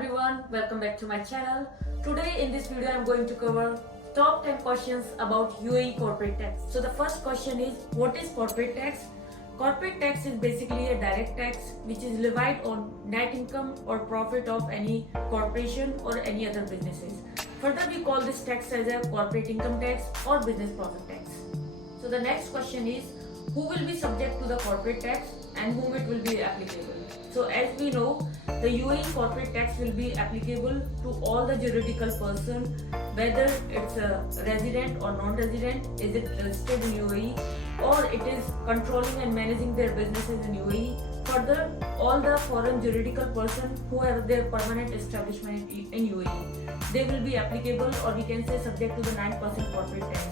everyone, welcome back to my channel. Today in this video I am going to cover top 10 questions about UAE corporate tax. So the first question is, what is corporate tax? Corporate tax is basically a direct tax which is levied on net income or profit of any corporation or any other businesses. Further, we call this tax as a corporate income tax or business profit tax. So the next question is, who will be subject to the corporate tax and whom it will be applicable? So as we know, the UAE corporate tax will be applicable to all the juridical person, whether it's a resident or non-resident, is it registered in UAE, or it is controlling and managing their businesses in UAE. Further, all the foreign juridical person who have their permanent establishment in UAE, they will be applicable, or we can say subject to the 9% corporate tax.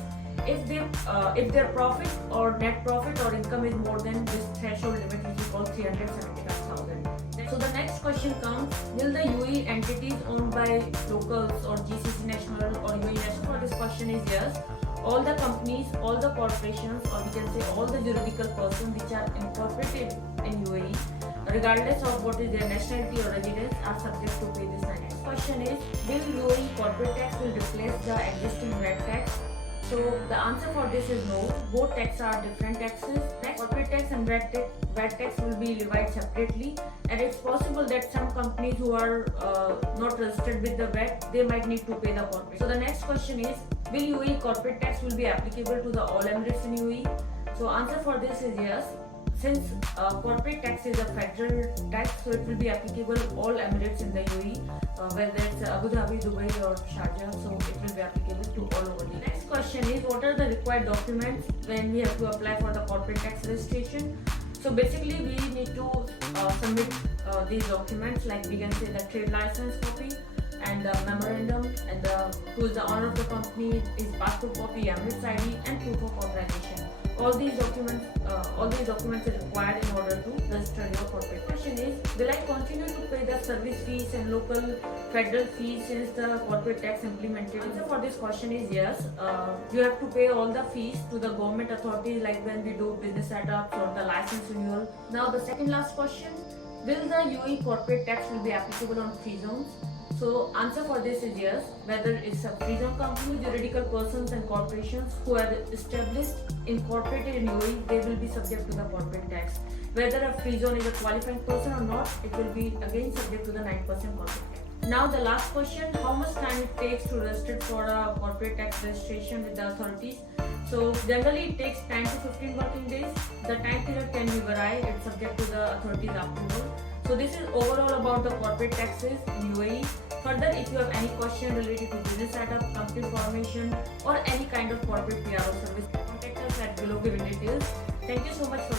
If their profit or net profit or income is more than this threshold limit, which is called 375,000. So the next question comes, will the UAE entities owned by locals or GCC national or UAE national? For this question is yes. All the companies, all the corporations, or we can say all the juridical persons which are incorporated in UAE, regardless of what is their nationality or residence, are subject to pay this tax. Next question is, will UAE corporate tax will replace the existing VAT tax? So the answer for this is no. Both taxes are different taxes. Next, corporate tax and VAT tax will be levied separately, and it's possible that some companies who are not registered with the VAT, they might need to pay the corporate. So the next question is, will UAE corporate tax will be applicable to the all Emirates in UAE? So answer for this is yes. Since corporate tax is a federal tax, so it will be applicable all Emirates in the UAE, whether it's Abu Dhabi, Dubai or Sharjah, so it will be applicable to all over. The next question is, what are the required documents when we have to apply for the corporate tax registration? So basically we need to submit these documents, like we can say the trade license copy and the memorandum, and who is the owner of the company, his passport copy, Emirates ID and proof of authorization. All these documents are required in order to register your corporate. Question is, will I continue to pay the service fees and local federal fees since the corporate tax implemented? Answer for this question is yes. You have to pay all the fees to the government authorities, like when we do business setup or the license renewal. Now the second last question, will the UAE corporate tax will be applicable on free zones? So answer for this is yes. Whether it's a free zone company, juridical persons and corporations who are established, incorporated in UAE, they will be subject to the corporate tax. Whether a free zone is a qualifying person or not, it will be again subject to the 9% corporate tax. Now the last question, how much time it takes to register for a corporate tax registration with the authorities? So generally it takes 10 to 15 working days. The time period can be vary, it's subject to the authorities' approval. So this is overall about the corporate taxes in UAE. Further, if you have any question related to business setup, company formation or any kind of corporate PRO service, contact us at below given details. Thank you so much for